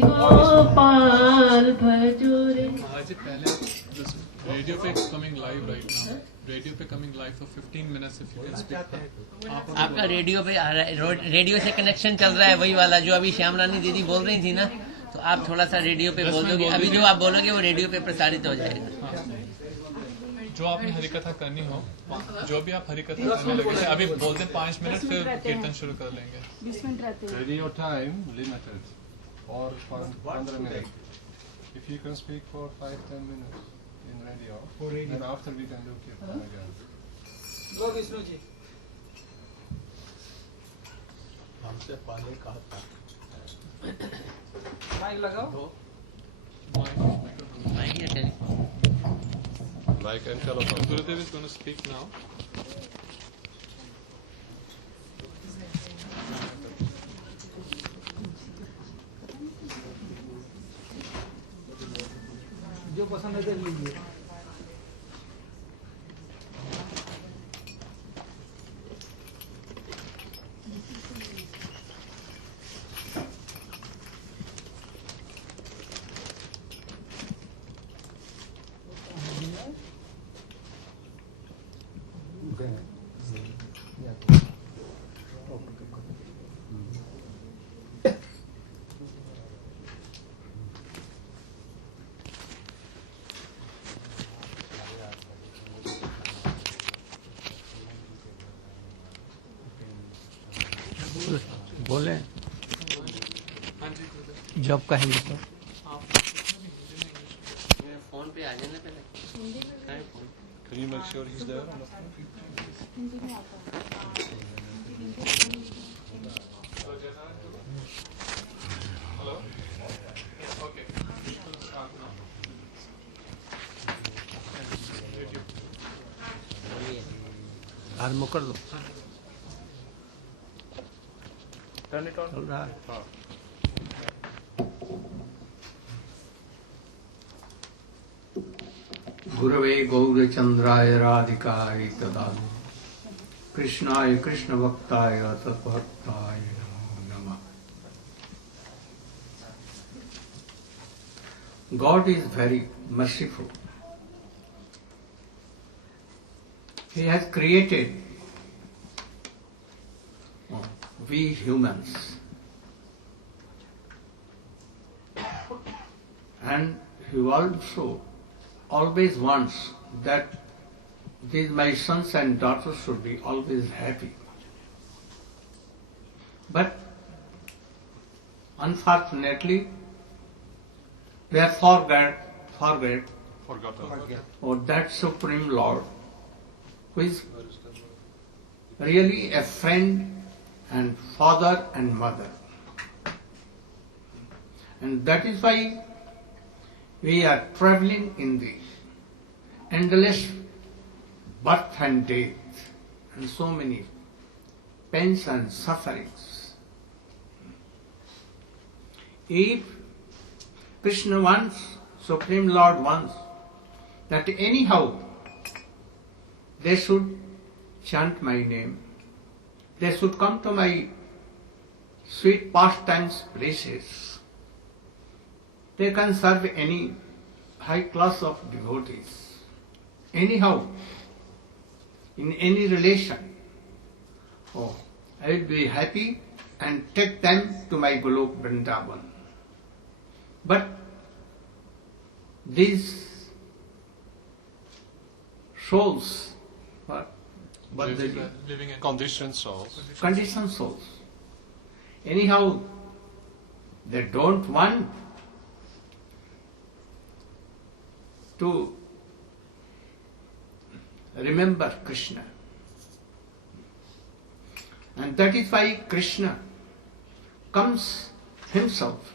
गोपाल भजोरे। पहले रेडियो पे coming live right now, radio पे coming live for 15 minutes if you can speak. आपका radio से कनेक्शन चल रहा है, वही वाला जो अभी श्याम रानी दीदी बोल रही थी ना, तो आप थोड़ा सा रेडियो पे बोल दोगे, अभी जो आप बोलोगे वो रेडियो पे प्रसारित हो जाएगा। जो आपने हरिकथा करनी हो, जो भी आप हरिकथा करने लगे थे, अभी बोलते 5 मिनट फिर कीर्तन शुरू कर लेंगे। 20 मिनट रहते हैं। रेडियो टाइम लिमिटेड और 15 minute. If you can speak for 5-10 minutes in radio, then after we can do kirtan again. गो विष्णु जी, हमसे पहले कहा था माइक लगाओ। Mic and telephone. Gurudev is going to speak now. जो पसंद है देख लीजिए। बोले जब कहेंगे तो फोन पे आ जाना पहले। Can you make sure he's there on the phone? Hello? Okay. Start now. हाथ मुकर दो। Turn it on. चल रहा है। हाँ. गुरवे गौरचंद्राय राधिकाय तदालु कृष्णाय कृष्ण भक्ताय तत्भक्ताय नमो नमः। God is very merciful. He has created we humans, and He also always wants that these my sons and daughters should be always happy. But unfortunately, they are forget that Supreme Lord, who is really a friend and father and mother. And that is why we are traveling in the endless birth and death and so many pains and sufferings. If Krishna wants, Supreme Lord wants, that anyhow they should chant my name, they should come to my sweet pastimes places, they can serve any high class of devotees, anyhow, in any relation. Oh, I will be happy and take them to my Golok Vrindavan. But these souls, living in Conditioned souls. conditioned souls, anyhow, they don't want to remember Krishna. And that is why Krishna comes himself,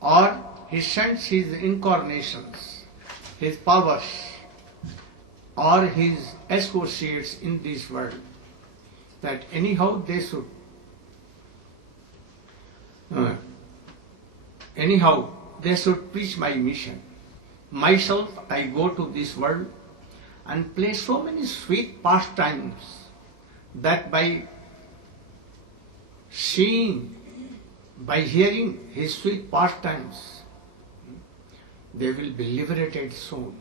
or he sends his incarnations, his powers, or his associates in this world, that anyhow they should preach my mission. Myself, I go to this world and play so many sweet pastimes that by seeing, by hearing his sweet pastimes, they will be liberated soon.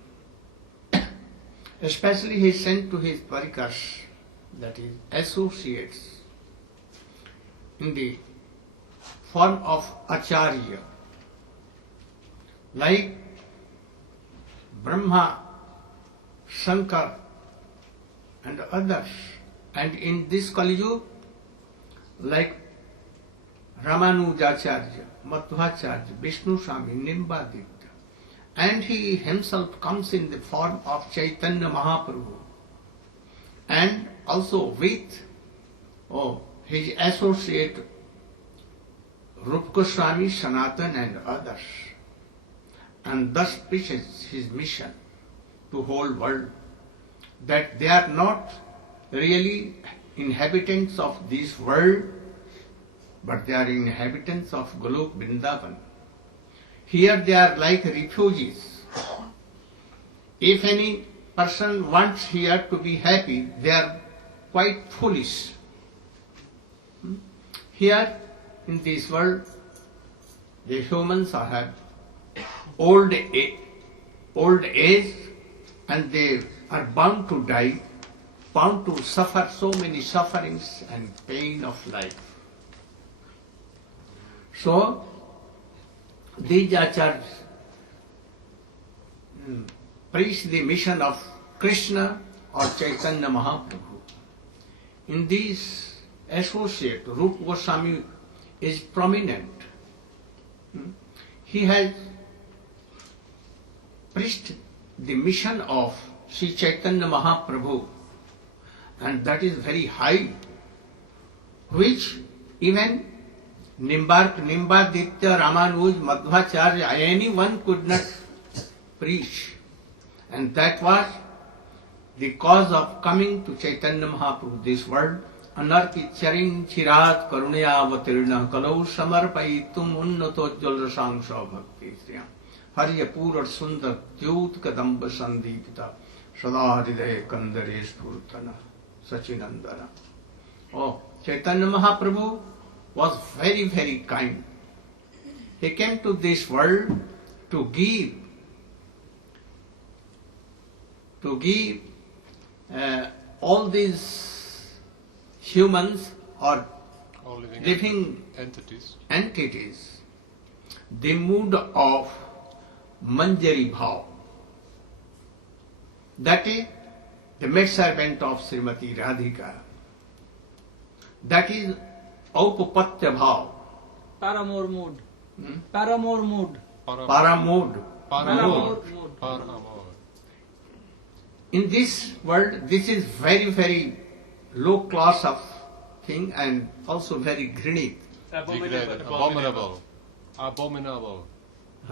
Especially he sent to his parikas, that is, associates, in the form of Acharya, like Brahma, Shankar and others. And in this Kali Yuga, like Ramanujacharya, Madhvacharya, Vishnu Swami, Nimbaditya. And he himself comes in the form of Chaitanya Mahaprabhu. And also with his associate Rupa Goswami, Sanatan and others. And thus preaches his mission to whole world, that they are not really inhabitants of this world, but they are inhabitants of Golok Vrindavan. Here they are like refugees. If any person wants here to be happy, they are quite foolish. Here in this world, the humans have old age, and they are bound to die, bound to suffer so many sufferings and pain of life. So, these acharyas preach the mission of Krishna or Chaitanya Mahaprabhu. In these associate, Rupa Goswami is prominent. He has preached the mission of Sri Chaitanya Mahaprabhu, and that is very high, which even Nimbaditya, Ramanuj, Madhvacharya, anyone could not preach. And that was the cause of coming to Chaitanya Mahaprabhu, this world. Anarpi charin chirat karunaya avatirna kalau samarpayitum unnatojjal rasangsa bhakti sriyam. Hariya pura sundar jyot kadamba sandipita sada hridaya kandare spurtana sachinandana. Oh, Chaitanya Mahaprabhu was very, very kind. He came to this world to give all these humans or All living entities the mood of Manjari Bhav. That is the maidservant of Srimati Radhika. That is Aupapatya Bhav. Paramour mood. Hmm? Paramour mood. Paramode. Paramour mood. Paramore. In this world, this is very, very low class of thing and also very greedy. Degraded. Abominable. Abominable.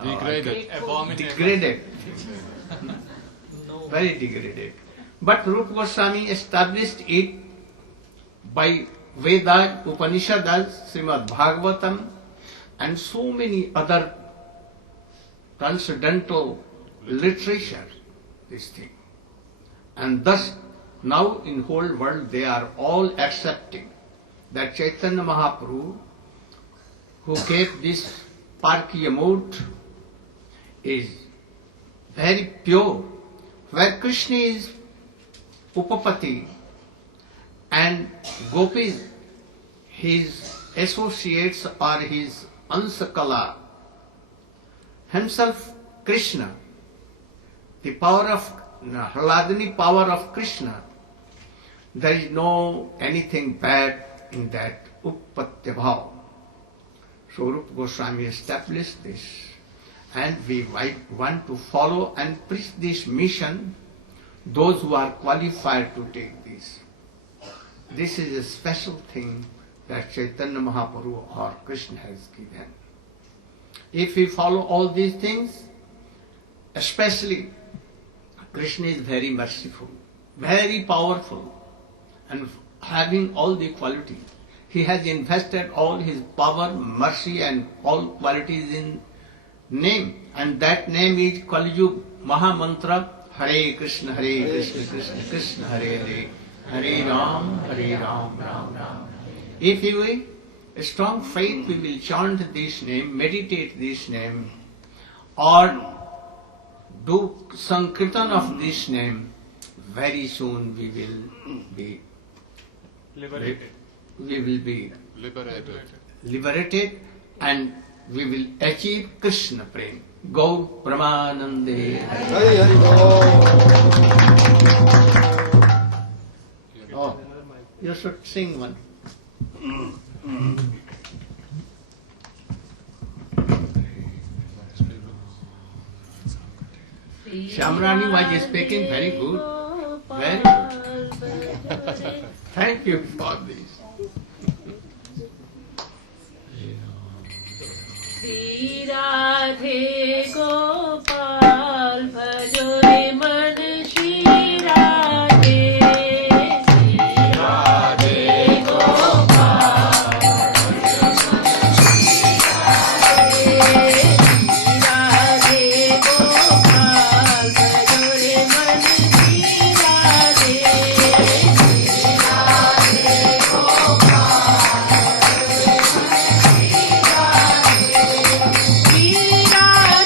Degraded. Degraded. Very degraded. But Rupa Goswami established it by Vedas, Upanishads, Srimad Bhagavatam, and so many other transcendental literature, this thing. And thus, now in whole world they are all accepting that Chaitanya Mahaprabhu, who gave this Parkiya mode, is very pure. Where Krishna is Upapati and Gopis, his associates or his Ansakala, himself Krishna, the power of Hladini power of Krishna, there is no anything bad in that Upapatya Bhav. So Rupa Goswami established this, and we want to follow and preach this mission, those who are qualified to take this. This is a special thing that Chaitanya Mahaprabhu or Krishna has given. If we follow all these things, especially Krishna is very merciful, very powerful, and having all the qualities. He has invested all his power, mercy and all qualities in name, and that name is Kali Yuga Maha Mantra, Hare Krishna, Krishna Krishna, Hare Hare, Hare Ram, Ram Ram. If you will, a strong faith, we will chant this name, meditate this name, or do Sankirtan of this name, very soon we will be Liberated. We will be Liberated. and we will achieve Krishna Prem. Gaur Pramanande. Hari Hari Bol. Oh, you should sing one. Shamrani was speaking very good. Very good. Thank you for this. Shri Radhe Gopal भजो रे मन श्री राधे श्री राधे गोपाल भजो मन श्री राधे श्री राधे गोपाल भजो रे मन श्री राधे श्री राधे गोपाल भजो रे मन श्री राधे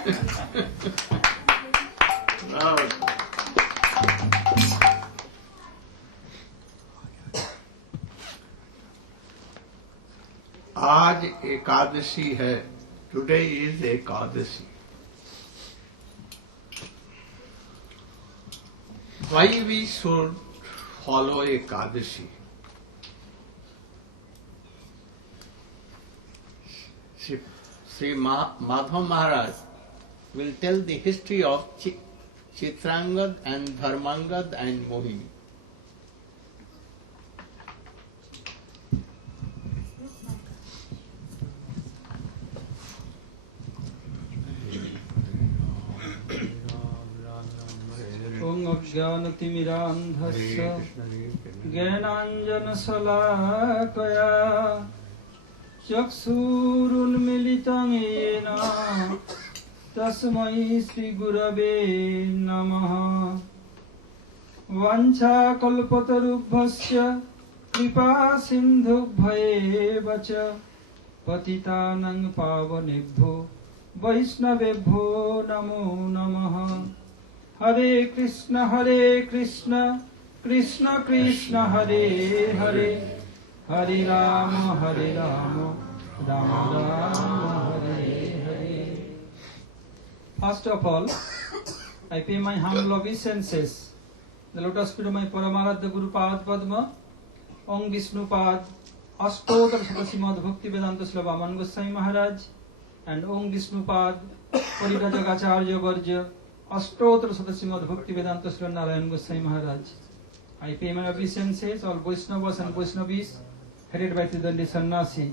आज एकादशी है. Today is Ekadashi. Why we should follow Ekadashi? Sri Madhav Maharaj will tell the history of Chitrangad and Dharmangad and Mohini. Om Ajnanatimirandhasya Jnananjanasalakaya Chaksurunmilitam yena Tasmai Shri Gurave Namaha Vancha kalpatarubhasya Kripa sindhubhayeva cha Patitanang pavanebhyo Vaishnavebhyo namo namaha. Hare Krishna, Krishna Krishna, Hare Hare, Hare Rama, Rama Rama, Hare Hare. First of all, I pay my humble obeisances. The lotus feet of my Paramaradha Guru Pad Padma, Om Vishnu Pad, Ashtotar Srimad Bhakti Vedanta Srila Narayana Goswami Maharaja, and Om Vishnu Pad, Parijagacharya Varja, Ashtotar Srimad Bhakti Vedanta Srila Narayana Goswami Maharaja. I pay my obeisances, all Vaishnavas and Vaishnavis, headed by Tridandi Sannyasi.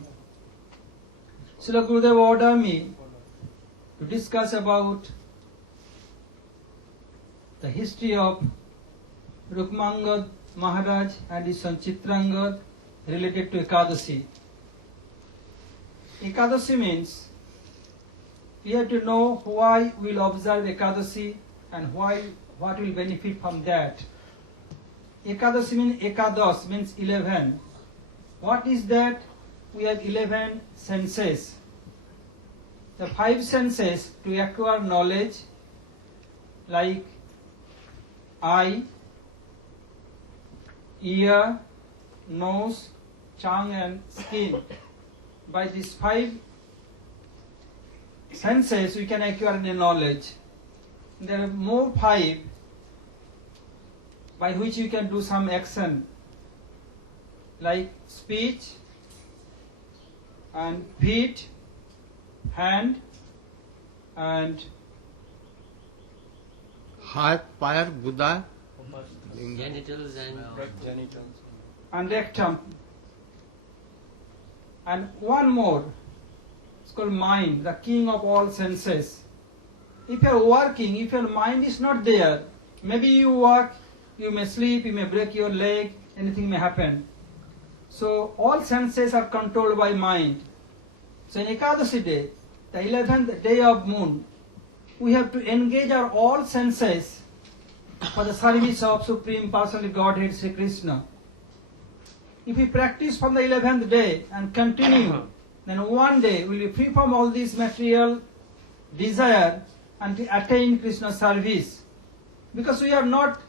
Srila Gurudev ordered me to discuss about the history of Rukmangad Maharaj and his son Chitrangad related to Ekadashi. Ekadashi means we have to know why we will observe Ekadashi and what will benefit from that. Ekadashi means Ekadas means 11. What is that? We have 11 senses. The 5 senses to acquire knowledge, like eye, ear, nose, tongue and skin. By these 5 senses we can acquire the knowledge. There are more 5 by which you can do some action, like speech and feet, hand and हाथ पैर गुदा Genitals and rectum. And one more, it's called mind, the king of all senses. If you are working, if your mind is not there, maybe you work, you may sleep, you may break your leg, anything may happen. So all senses are controlled by mind. So in Ekadashi day, the 11th day of moon, we have to engage our all senses for the service of Supreme Personality Godhead Sri Krishna. If we practice from the 11th day and continue, then one day we will be free from all this material desire and to attain Krishna service. Because we are not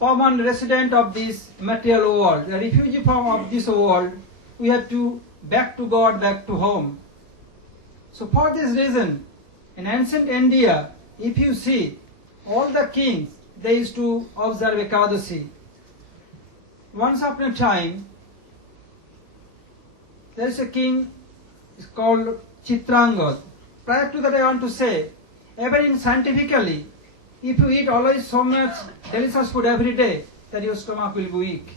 permanent resident of this material world, a refugee from this world, we have to back to God, back to home. So for this reason, in ancient India, if you see, all the kings, they used to observe Ekadashi. Once upon a time, there is a king called Chitrangad. Prior to that, I want to say, even scientifically, if you eat always so much delicious food every day, then your stomach will be weak.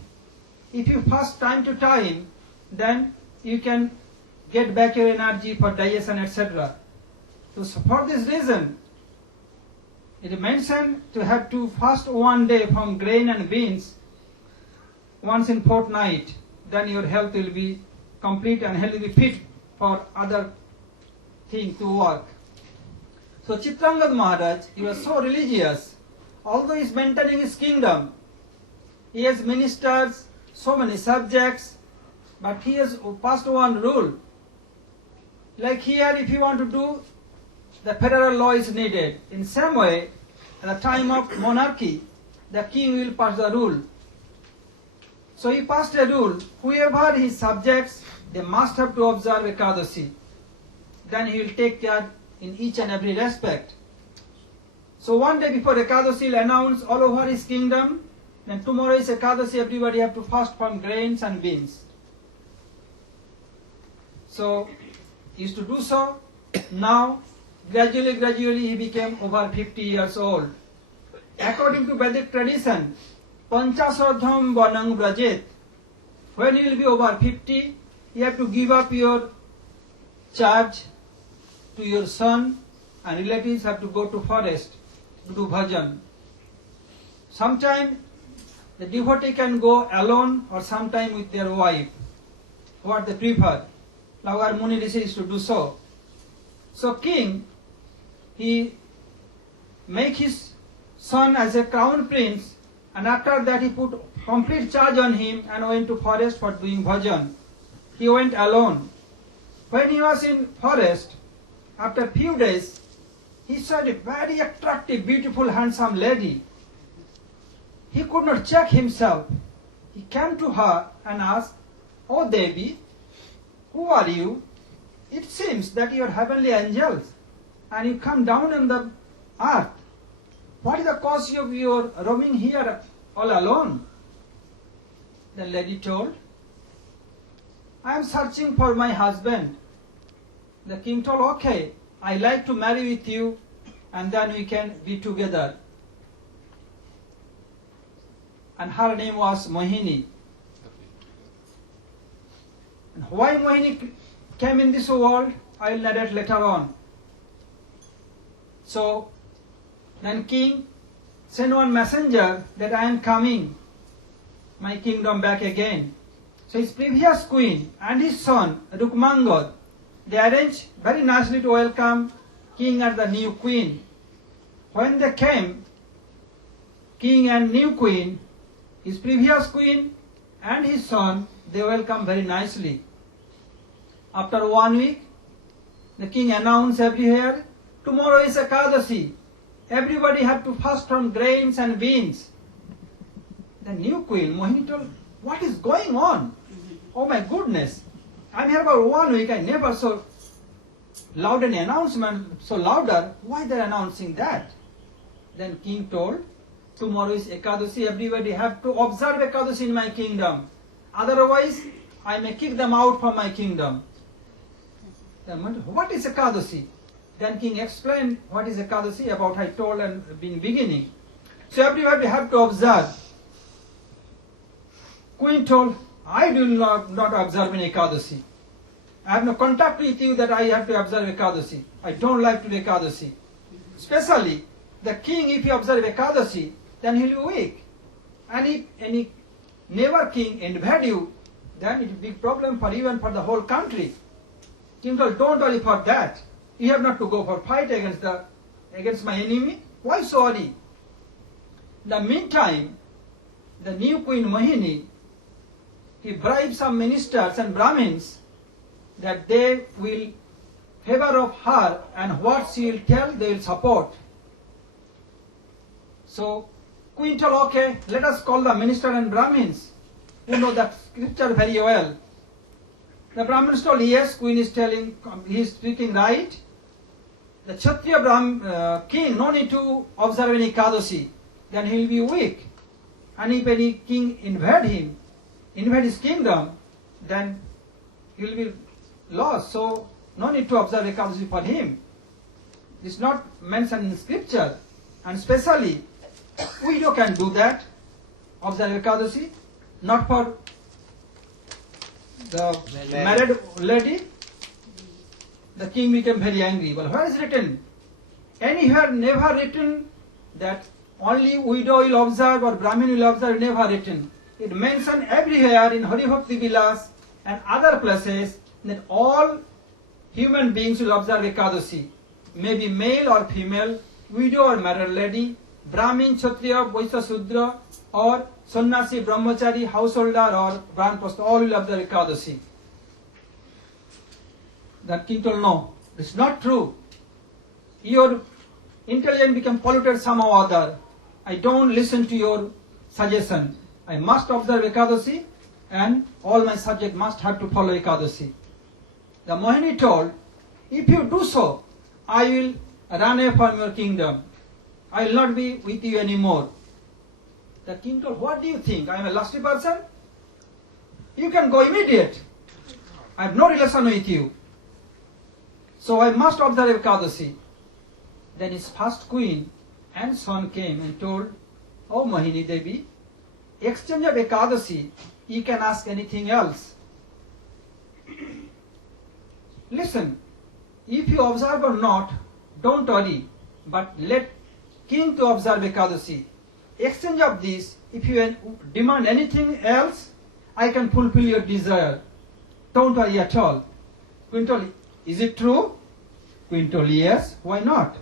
If you fast time to time, then you can get back your energy for digestion, etc. So for this reason, it is mentioned to have to fast one day from grain and beans once in fortnight. Then your health will be complete and health will be fit for other things to work. So Chitrangad Maharaj, he was so religious. Although he is maintaining his kingdom, he has ministers, so many subjects, but he has passed one rule. Like here, if you want to do the federal law is needed. In same way, at the time of monarchy, the king will pass the rule. So he passed a rule, whoever his subjects, they must have to observe Ekadasi. Then he will take care in each and every respect. So one day before Ekadasi, he will announce all over his kingdom, then tomorrow is Ekadasi, everybody have to fast from grains and beans. So he used to do so. Now, gradually he became over 50 years old. According to Vedic tradition, Panchasardham Vanang Brajet, when you will be over 50, you have to give up your charge to your son, and relatives have to go to forest to do bhajan. Sometimes the devotee can go alone or sometime with their wife, what they prefer. Now our Muni Rishi is to do so. So king, he make his son as a crown prince, and after that he put complete charge on him and went to forest for doing bhajan. He went alone. When he was in forest, after few days, he saw a very attractive, beautiful, handsome lady. He could not check himself. He came to her and asked, "Oh Devi, who are you? It seems that you are heavenly angels and you come down on the earth. What is the cause of your roaming here all alone?" The lady told, "I am searching for my husband." The king told, "Okay, I like to marry with you and then we can be together." And her name was Mohini. And why Mohini came in this world, I will narrate later on. So, then king sent one messenger that I am coming, my kingdom back again. So his previous queen and his son, Rukmangad, they arranged very nicely to welcome king and the new queen. When they came, king and new queen, his previous queen and his son, they welcomed very nicely. After 1 week, the king announced everywhere, "Tomorrow is Ekadasi. Everybody have to fast from grains and beans." The new queen, Mohini, told, "What is going on? Oh my goodness. I'm here for 1 week. I never saw loud an announcement so louder. Why they're announcing that?" Then king told, "Tomorrow is Ekadasi. Everybody have to observe Ekadasi in my kingdom. Otherwise, I may kick them out from my kingdom." Then, "What is Ekadasi?" Then king explained what is Ekadasi, about I told and in beginning. So everybody have to observe. Queen told, "I do not observe an Ekadasi. I have no contact with you that I have to observe Ekadasi. I don't like to do Ekadasi." Especially the king, if he observe Ekadasi, then he will be weak. And if any neighbor king invade you, then it will be a big problem for even for the whole country. King told, "Don't worry for that. You have not to go for fight against my enemy. Why sorry?" In the meantime, the new queen Mohini, he bribed some ministers and Brahmins that they will favor of her and what she will tell, they will support. So queen told, "Okay, let us call the minister and Brahmins who know that scripture very well." The Brahmins told, "Yes, queen is telling, he is speaking right. The Kshatriya king no need to observe any Ekadasi, then he will be weak. And if any king invade his kingdom, then he will be lost. So no need to observe Ekadasi for him." It's not mentioned in scripture. And especially, widow can do that, observe Ekadasi, not for the married lady. The king became very angry. Well, where is written? Anywhere never written that only widow will observe or Brahmin will observe, never written. It mentioned everywhere in Hari Bhakti Vilas and other places that all human beings will observe Ekadasi. Maybe male or female, widow or married lady, Brahmin, Kshatriya, Vaishya, Sudra, or Sannyasi, Brahmachari, householder or Brahmapasta, all will observe Ekadasi. The king told, "No, it's not true. your intelligence become polluted somehow or other. I don't listen to your suggestion. I must observe Ekadasi and all my subjects must have to follow Ekadasi. The Mohini told, if you do so, I will run away from your kingdom. I will not be with you anymore. The king told, what do you think? I am a lusty person? You can go immediate. I have no relation with you. So I must observe Ekadasi. Then his first queen and son came and told, Oh Mohini Devi, exchange of Ekadasi, you can ask anything else. Listen, if you observe or not, don't worry, but let king to observe Ekadasi. Exchange of this, if you demand anything else, I can fulfill your desire. Don't worry at all. Queen told, is it true? Queen told, yes, why not?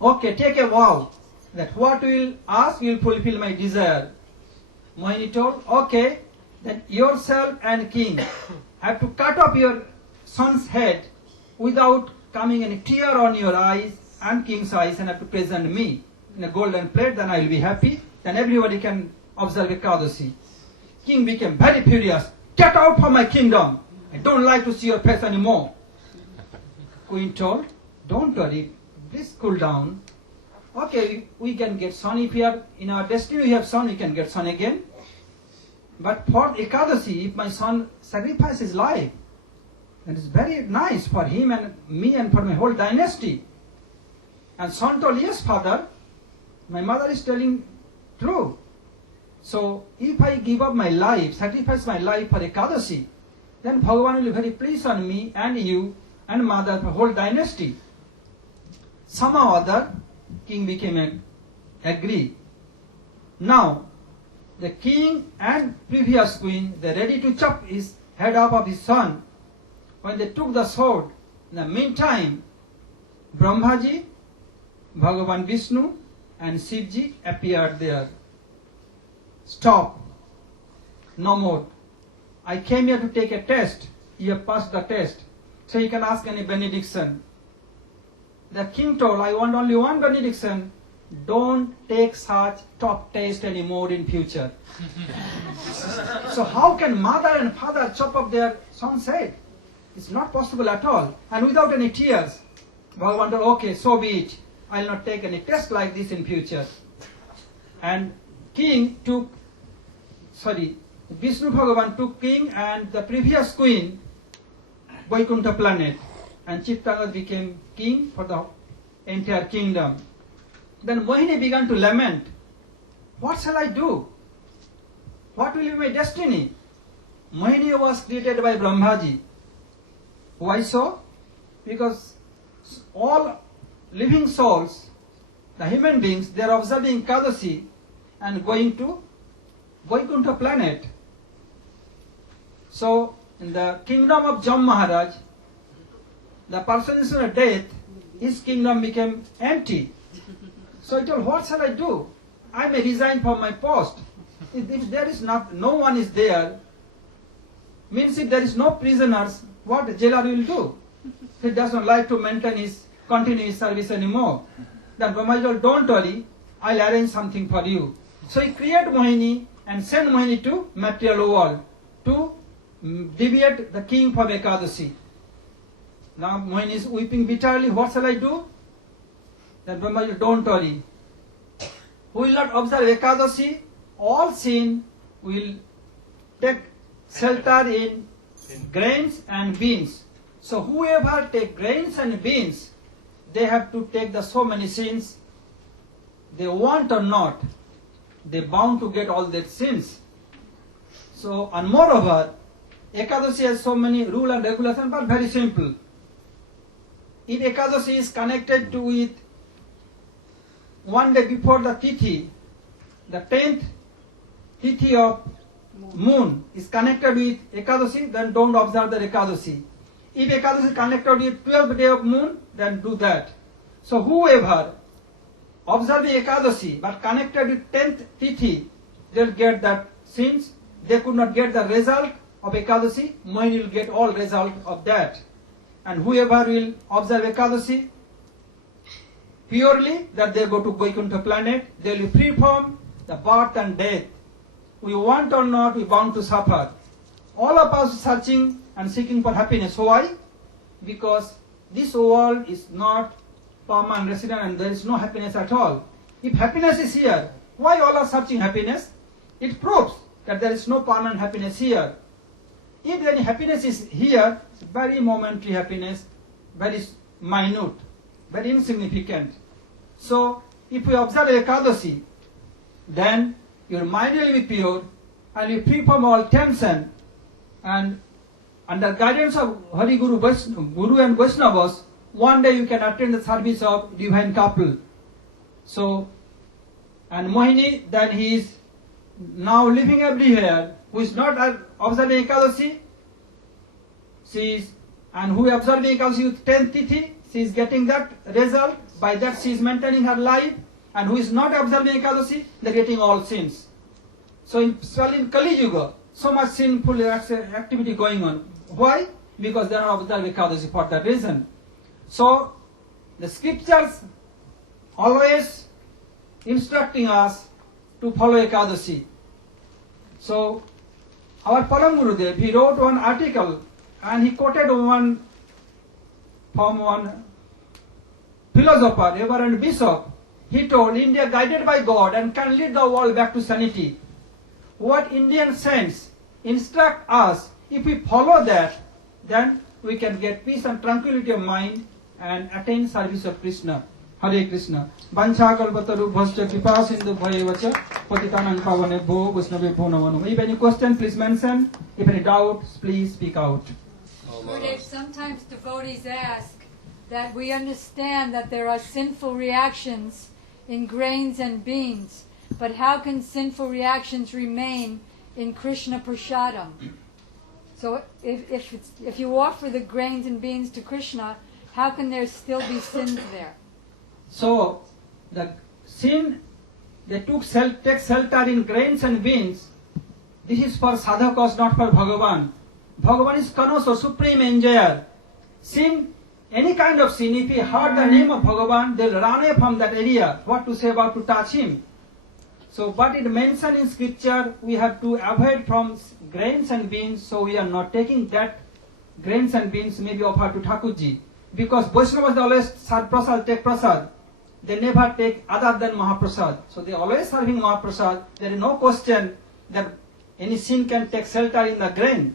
Okay, take a vow that what you will ask will fulfill my desire. Mohini told, okay, then yourself and king have to cut off your son's head without coming any tear on your eyes and king's eyes, and have to present me in a golden plate, then I will be happy. Then everybody can observe Ekadasi. King became very furious. Get out from my kingdom. I don't like to see your face anymore. Queen told, don't worry, please cool down. Okay, we can get son. If we have in our destiny we have son, we can get son again. But for Ekadasi, if my son sacrifices his life, then it's very nice for him and me and for my whole dynasty. And son told, yes, father, my mother is telling true. So if I give up my life, sacrifice my life for Ekadasi, then Bhagavan will be very pleased on me and you and mother, the whole dynasty. Somehow or other, king became agree. Now, the king and previous queen, they are ready to chop his head off of his son. When they took the sword, in the meantime, Brahmaji, Bhagavan Vishnu and Shivji appeared there. Stop. No more. I came here to take a test. You have passed the test. So you can ask any benediction. The king told, I want only one benediction. Don't take such top test anymore in future. So how can mother and father chop up their son's head? It's not possible at all. And without any tears. Bhagavan told, okay, so be it. I will not take any test like this in future. And Vishnu Bhagavan took king and the previous queen, Vaikuntha planet. And Chittangad became king for the entire kingdom. Then Mohini began to lament. What shall I do? What will be my destiny? Mohini was created by Brahmaji. Why so? Because all living souls, the human beings, they are observing Ekadasi and going to Vaikuntha planet. So, in the kingdom of Jam Maharaj, the personification of death, his kingdom became empty. So he told, what shall I do? I may resign from my post. If there is no one is there, means if there is no prisoners, what the jailer will do? He does not like to continue his service anymore. Then Brahmaji told, don't worry, I'll arrange something for you. So he created Mohini and sent Mohini to material world to deviate the king from Ekadasi. Now Mohini is weeping bitterly, what shall I do? Then Brahmaji, don't worry. Who will not observe Ekadasi, all sin will take shelter in grains and beans. So whoever take grains and beans, they have to take the so many sins. They want or not, they bound to get all their sins. So, and moreover, Ekadasi has so many rule and regulations, but very simple. If Ekadasi is connected to with one day before the Tithi, the 10th Tithi of moon is connected with Ekadasi, then don't observe the Ekadasi. If Ekadasi is connected with 12th day of moon, then do that. So whoever observing Ekadasi but connected with 10th Tithi, they'll get that since they could not get the result of Ekadasi, Mohini will get all result of that. And whoever will observe Ekadasi, purely, that they go to Vaikuntha planet. They will be free from the birth and death. We want or not, we bound to suffer. All of us searching and seeking for happiness. Why? Because this world is not permanent resident and there is no happiness at all. If happiness is here, why all are searching happiness? It proves that there is no permanent happiness here. If any happiness is here, it's very momentary happiness, very minute, very insignificant. So, if we observe Ekadashi, then your mind will be pure and you free from all tension, and under guidance of Hari Guru and Vaishnavas, one day you can attend the service of divine couple. So, and Mohini, then he is now living everywhere, who is not observing Ekadashi, and who is observing Ekadashi with 10th Tithi, she is getting that result, by that she is maintaining her life, and who is not observing Ekadashi, they are getting all sins. So in Kali Yuga, so much sinful activity going on. Why? Because they are not observing Ekadashi for that reason. So the scriptures always instructing us to follow Ekadashi. So our Param Gurudev, he wrote one article and he quoted one from one philosopher, Reverend Bishop. He told, India guided by God and can lead the world back to sanity. What Indian saints instruct us, if we follow that, then we can get peace and tranquility of mind and attain service of Krishna. Hare Krishna. Vancha kalpataru bhascha kripa sindhu bhayevacha patitanang pavanebho vaishnavebho namo namo. If any question, please mention. If any doubts, please speak out. Gurudev, sometimes devotees ask that we understand that there are sinful reactions in grains and beans, but how can sinful reactions remain in Krishna Prasadam? So if you offer the grains and beans to Krishna, how can there still be sins there? So the sin, they take shelter in grains and beans. This is for sadhakas, not for Bhagavan. Bhagavan is Kanosha, supreme enjoyer. Sin, any kind of sin, if he heard the name of Bhagavan, they'll run away from that area. What to say about to touch him? So, but it mentioned in scripture, we have to avoid from grains and beans, so we are not taking that grains and beans maybe offered to Thakurji. Because Vaishnavas, they always serve prasad, take prasad. They never take other than Mahaprasad. So they are always serving Mahaprasad. There is no question that any sin can take shelter in the grain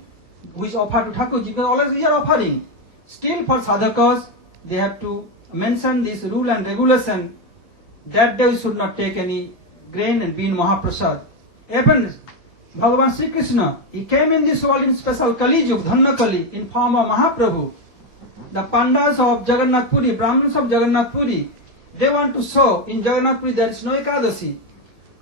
which is offered to Thakurji, because always we are offering. Still for sadhakas, they have to mention this rule and regulation that they should not take any grain and bean Mahaprasad. Even Bhagavan Sri Krishna, he came in this world in special Kali Yug, Dhanna Kali, in form of Mahaprabhu. The Pandas of Jagannath Puri, Brahmins of Jagannath Puri, they want to show in Jagannath Puri there is no Ekadashi.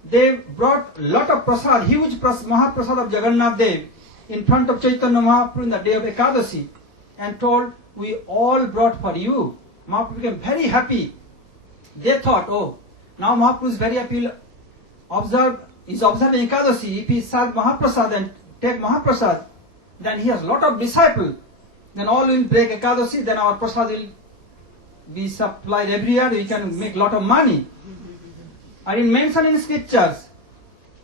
They brought lot of prasad, huge Mahaprasad of Jagannath Dev in front of Chaitanya Mahaprabhu in the day of Ekadashi, and told, we all brought for you. Mahaprabhu became very happy. They thought, oh, now Mahaprabhu is very happy, is observing Ekadashi. If he serve Mahaprasad and take Mahaprasad, then he has a lot of disciples. Then all will break Ekadashi, then our prasad will be supplied every year, we can make lot of money. And it mentioned in scriptures,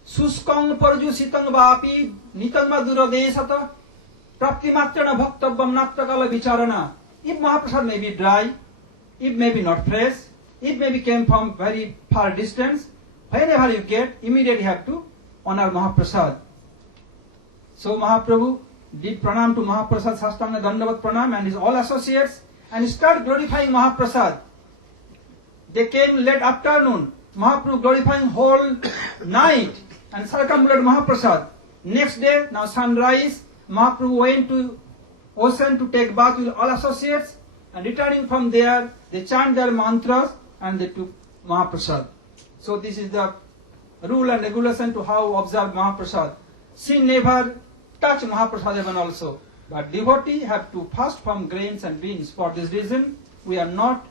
Suskang Parju Sitang Vapi Nitang Madura Desata Prapti Matrana Bhaktabam Natrakala Vicharana. If Mahaprasad may be dry, it may be not fresh, it may be came from very far distance, wherever you get, immediately have to honor Mahaprasad. So Mahaprabhu did pranam to Mahaprasad, Sastanga Dandavat pranam and his all associates, and start glorifying Mahaprasad. They came late afternoon, Mahaprabhu glorifying whole night and circumambulated Mahaprasad. Next day, now sunrise, Mahaprabhu went to ocean to take bath with all associates, and returning from there, they chant their mantras and they took Mahaprasad. So this is the rule and regulation to how observe Mahaprasad. Sin never touch Mahaprasad even also. But devotee have to fast from grains and beans. For this reason, we are not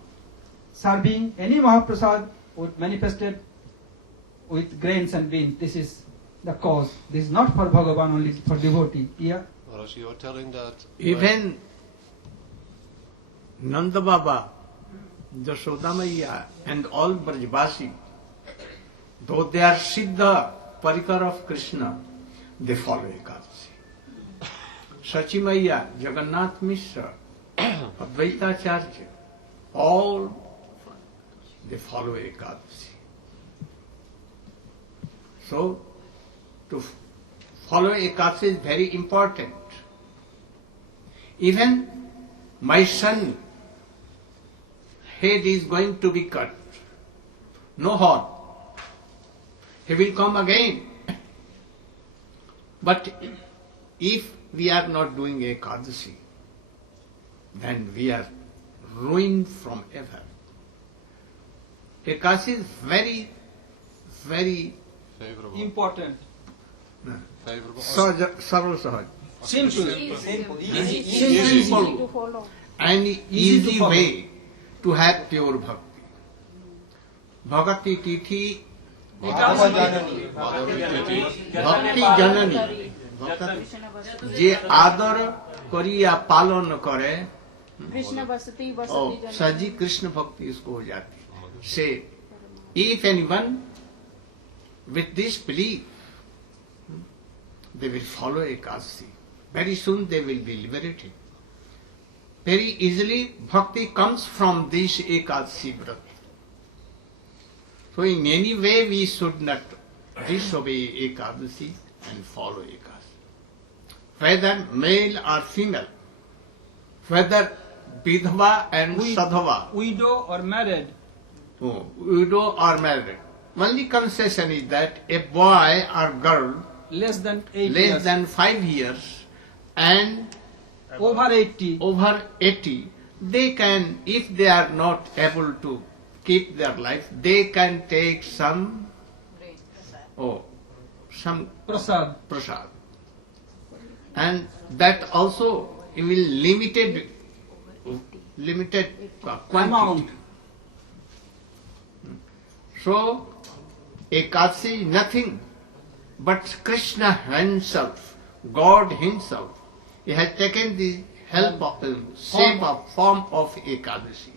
serving any Mahaprasad with manifested with grains and beans. This is the cause. This is not for Bhagavan, only for devotee. Yeah. Maharaj, you are telling that even Nanda Baba, Jashoda Maiya and all Brajvasi, though they are Siddha Parikar of Krishna, they follow Ekadasi. Sachi Maiya, Jagannath Mishra, Advaita Acharya, all they follow Ekadasi. So, to follow Ekadasi is very important. Even my son, head is going to be cut. No horn. He will come again. But if we are not doing Ekadasi, then we are ruined from ever. Ekadasi is very, very Favorable. Important. Favorable. sarva sahaj. Simple. Simple and easy way to have pure bhakti. Bhakti tithi, bhakti janani, जे आदर करिया पालन करे, कृष्ण बसती और सजी कृष्ण भक्ति इसको हो जाती. Say, if anyone with this belief, they will follow Ekadasi. Very soon they will be liberated. Very easily bhakti comes from this Ekadasi Vrat. So in any way we should not disobey Ekadasi and follow Ekadasi. Whether male or female, whether Vidhava and Sadhava, Widow or married. widow or married. Only concession is that a boy or girl Less than 8 less years. than 5 years and Over 80. over 80, they can, if they are not able to keep their life, they can take some Prasad. prasad. And that also will limited quantity. Amount. So, Ekadasi is nothing but Krishna himself, God himself. He has taken the help of the shape of form of Ekadasi.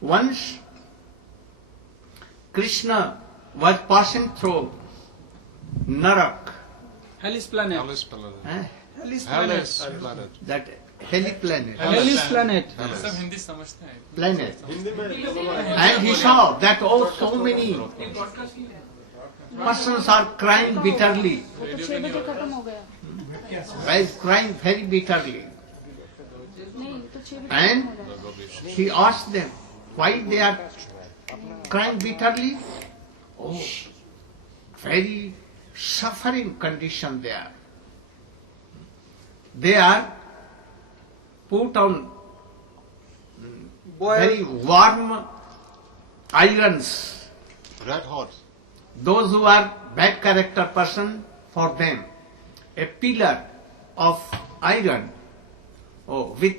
Once Krishna was passing through Narak, Hellish planet. Hellish planet. Hellish Hellish planet. planet. that heli planet, Hellish planet. सब हिंदी समझते हैं. planet. And he saw that so many persons are crying bitterly, वो तो 6 बजे खत्म हो गया. while crying very bitterly. नहीं तो 6 बजे And खत्म हो गया. he asked them why they are crying bitterly. Oh, very suffering condition they are. They are put on very warm irons. Red hot. Those who are bad character person, for them, a pillar of iron, with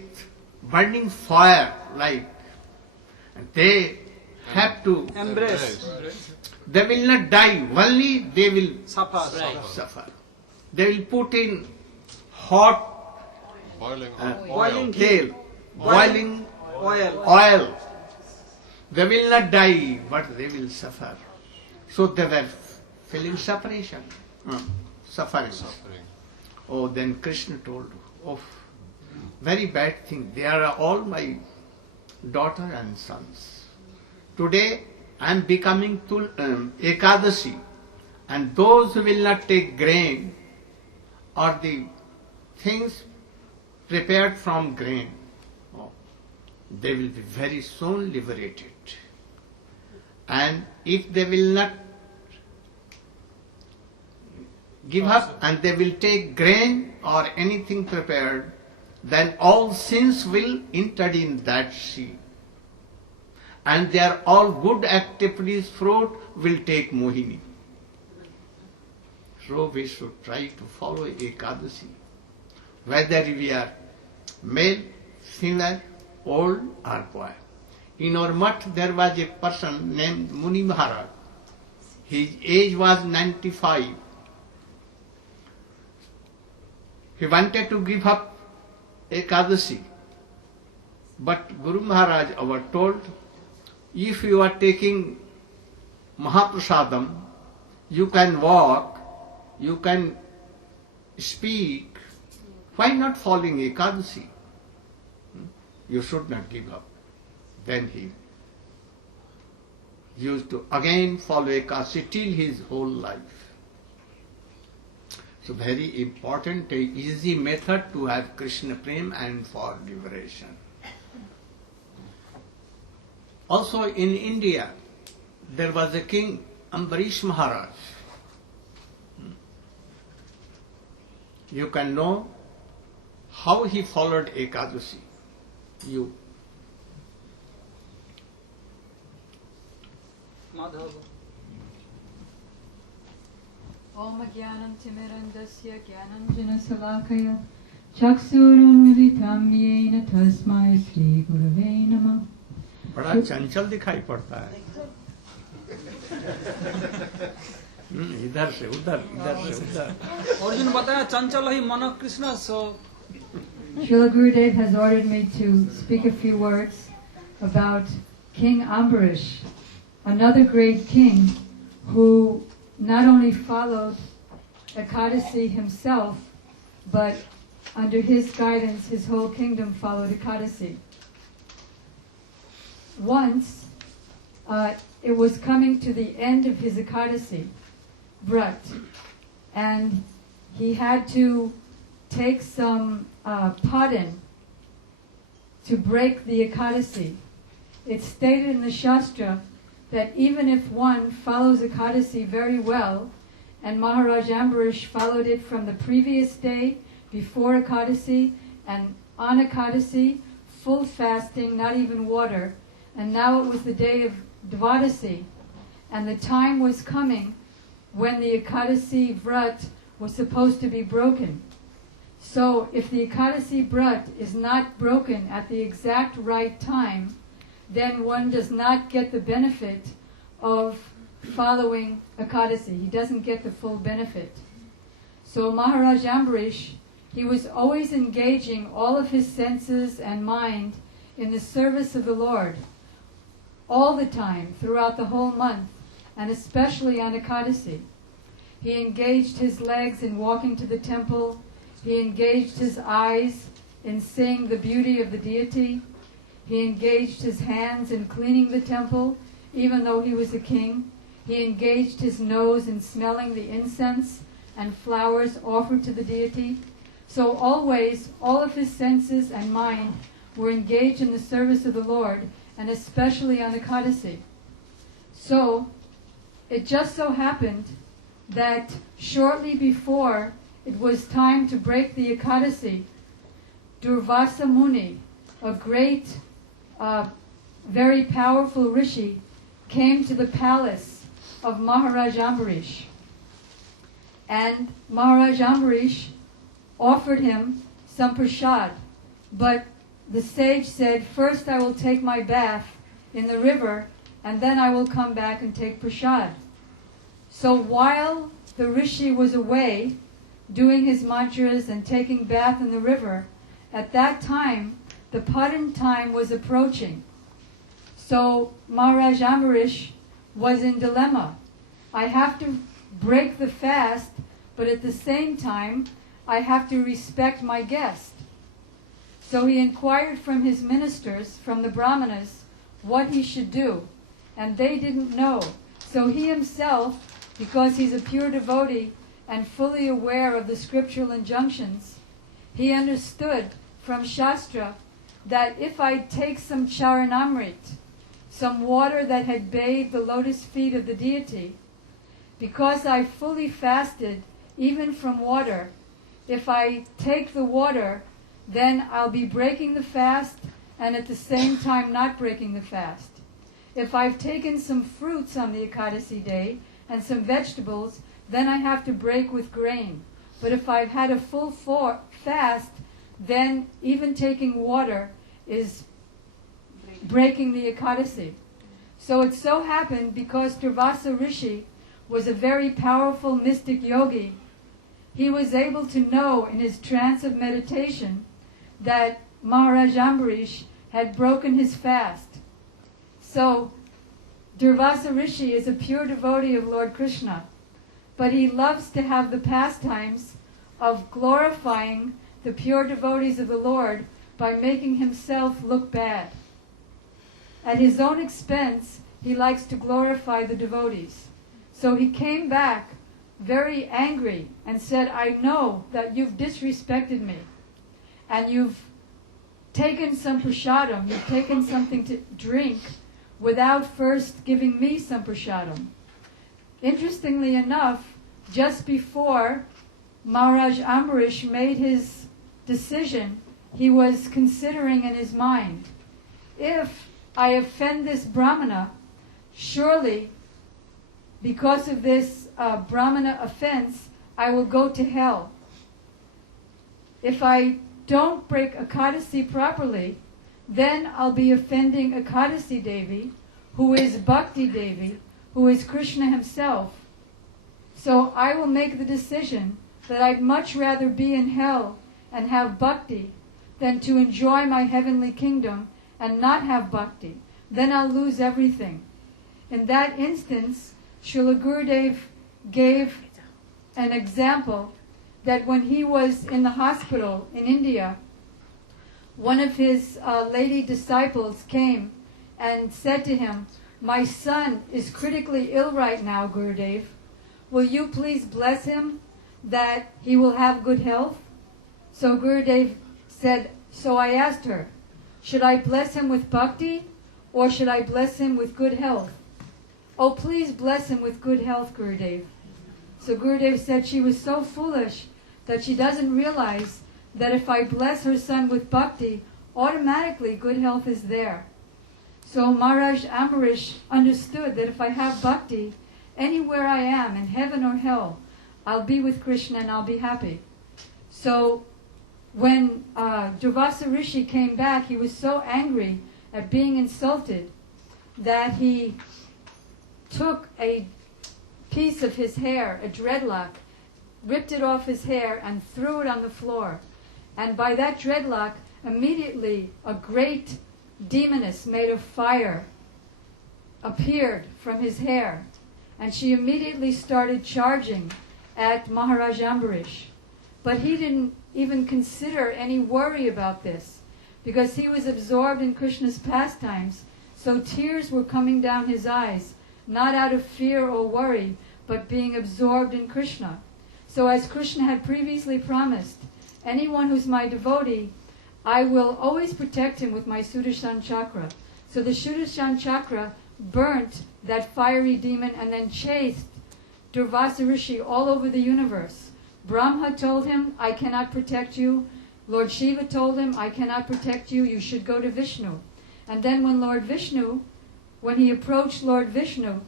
burning fire like, they have to, Embrace. they will not die, only they will Suffer. suffer. They will put in hot Boiling. Boiling tail, boiling Oil. oil. They will not die, but they will suffer. So they were feeling separation, suffering. Suffering. Oh, then Krishna told, oh, very bad thing. They are all my daughter and sons. Today I am becoming Ekadasi, and those who will not take grain or the things prepared from grain, they will be very soon liberated. And if they will not give up and they will take grain or anything prepared, then all sins will enter in that sea. And their all good activities fruit will take Mohini. So we should try to follow Ekadasi. Whether we are male, female, old or boy. In our mutt there was a person named Muni Maharaj. His age was 95. He wanted to give up Ekadasi. But Guru Maharaj our told, if you are taking Mahaprasadam, you can walk, you can speak, why not following Ekadasi? You should not give up. Then he used to again follow Ekadasi till his whole life. So very important, easy method to have Krishna Prem and for liberation. Also in India, there was a king, Ambarish Maharaj. You can know how he followed Ekadasi. You. Madhava. Om Jnanam Timirandasya Jnananjana Salakaya Chaksurunmilitam Yena Tasmai Shri Gurave Namah. बड़ा चंचल दिखाई पड़ता है. इधर से उधर, इधर से उधर. अर्जुन बताया चंचल ही मन Krishna. So Srila Gurudev has ordered me to speak a few words about King Ambarish, another great king who not only followed Ekadasi himself, but under his guidance his whole kingdom followed Ekadasi. Once, it was coming to the end of his Ekadasi, Vrat, and he had to take some padin to break the Ekadasi. It's stated in the Shastra that even if one follows Ekadasi very well, and Maharaj Ambarish followed it from the previous day, before Ekadasi, and on Ekadasi, full fasting, not even water, and now it was the day of Dvadasi, and the time was coming when the Ekadasi Vrat was supposed to be broken. So if the Ekadasi Vrat is not broken at the exact right time, then one does not get the benefit of following Ekadasi. He doesn't get the full benefit. So Maharaj Ambarish, he was always engaging all of his senses and mind in the service of the Lord, all the time, throughout the whole month, and especially on Ekadasi. He engaged his legs in walking to the temple. He engaged his eyes in seeing the beauty of the deity. He engaged his hands in cleaning the temple, even though he was a king. He engaged his nose in smelling the incense and flowers offered to the deity. So always, all of his senses and mind were engaged in the service of the Lord, and especially on Ekadasi. So, it just so happened that shortly before it was time to break the Ekadasi, Durvasa Muni, a great, very powerful rishi, came to the palace of Maharaj Ambarish. And Maharaj Ambarish offered him some prasad, but the sage said, first I will take my bath in the river, and then I will come back and take prasad. So while the rishi was away, doing his mantras and taking bath in the river, at that time, the padin time was approaching. So Maharaj Ambarish was in dilemma. I have to break the fast, but at the same time, I have to respect my guest. So he inquired from his ministers, from the brahmanas, what he should do. And they didn't know. So he himself, because he's a pure devotee and fully aware of the scriptural injunctions, he understood from Shastra that if I take some charanamrit, some water that had bathed the lotus feet of the deity, because I fully fasted, even from water, if I take the water, then I'll be breaking the fast and at the same time not breaking the fast. If I've taken some fruits on the Ekadasi day and some vegetables, then I have to break with grain. But if I've had a full fast, then even taking water is breaking the Ekadasi. So it so happened, because Durvasa Rishi was a very powerful mystic yogi, he was able to know in his trance of meditation that Maharaj Ambarish had broken his fast. So Durvasa Rishi is a pure devotee of Lord Krishna, but he loves to have the pastimes of glorifying the pure devotees of the Lord by making himself look bad. At his own expense, he likes to glorify the devotees. So he came back very angry and said, I know that you've disrespected me and you've taken some prasadam, you've taken something to drink without first giving me some prasadam. Interestingly enough, just before Maharaj Ambarish made his decision, he was considering in his mind, if I offend this Brahmana, surely because of this Brahmana offense, I will go to hell. If I don't break Ekadasi properly, then I'll be offending Ekadasi Devi, who is Bhakti Devi, who is Krishna himself. So I will make the decision that I'd much rather be in hell and have bhakti than to enjoy my heavenly kingdom and not have bhakti. Then I'll lose everything. In that instance, Srila Gurudev gave an example that when he was in the hospital in India, one of his lady disciples came and said to him, my son is critically ill right now, Gurudev. Will you please bless him that he will have good health? So Gurudev said, so I asked her, should I bless him with bhakti or should I bless him with good health? Oh, please bless him with good health, Gurudev. So Gurudev said she was so foolish that she doesn't realize that if I bless her son with bhakti, automatically good health is there. So Maharaj Ambarish understood that if I have bhakti, anywhere I am, in heaven or hell, I'll be with Krishna and I'll be happy. So when Durvasa Rishi came back, he was so angry at being insulted that he took a piece of his hair, a dreadlock, ripped it off his hair and threw it on the floor. And by that dreadlock, immediately a great demoness made of fire appeared from his hair. And she immediately started charging at Maharaj Ambarish. But he didn't even consider any worry about this, because he was absorbed in Krishna's pastimes, so tears were coming down his eyes, not out of fear or worry, but being absorbed in Krishna. So as Krishna had previously promised, anyone who's my devotee, I will always protect him with my Sudarshan chakra. So the Sudarshan chakra burnt that fiery demon and then chased Durvasa Rishi all over the universe. Brahma told him, I cannot protect you. Lord Shiva told him, I cannot protect you, you should go to Vishnu. And then when he approached Lord Vishnu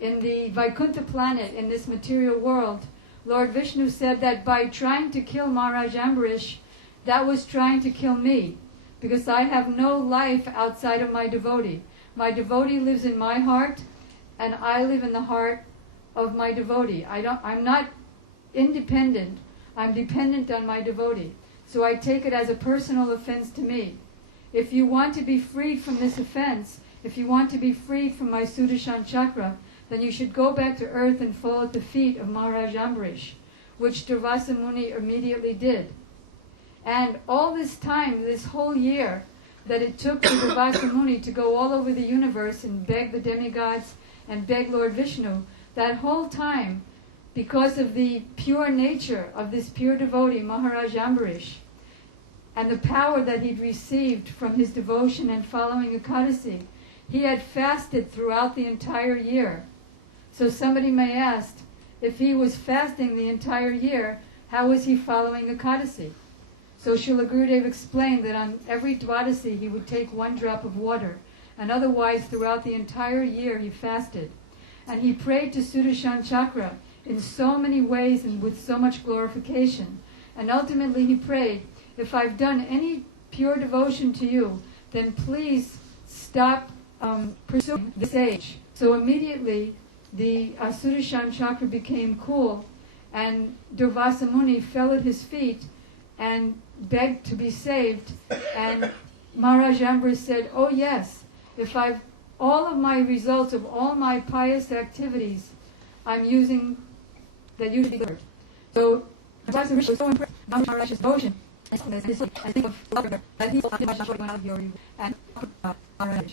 in the Vaikuntha planet, in this material world, Lord Vishnu said that by trying to kill Maharaj Ambarish, that was trying to kill me, because I have no life outside of my devotee. My devotee lives in my heart, and I live in the heart of my devotee. I'm not independent, I'm dependent on my devotee. So I take it as a personal offense to me. If you want to be freed from this offense, if you want to be freed from my Sudarshan chakra, then you should go back to earth and fall at the feet of Maharaj Ambarish, which Durvasa Muni immediately did. And all this time, this whole year, that it took for Durvasa Muni to go all over the universe and beg the demigods and beg Lord Vishnu, that whole time, because of the pure nature of this pure devotee, Maharaj Ambarish, and the power that he'd received from his devotion and following Ekadasi, he had fasted throughout the entire year. So somebody may ask, if he was fasting the entire year, how was he following Ekadasi? So Srila Gurudev explained that on every Dwadasi he would take 1 drop of water, and otherwise throughout the entire year he fasted. And he prayed to Sudarshan Chakra in so many ways and with so much glorification. And ultimately he prayed, if I've done any pure devotion to you, then please stop pursuing this age. So immediately the Sudarshan Chakra became cool, and Durvasa Muni fell at his feet and begged to be saved. And Maharaj Ambarish said, oh yes, if I've all of my results of all my pious activities, I'm using that usually word. So, that's the was so impressed by Maharaj's devotion. I think of that people are going out of your and Maharaj.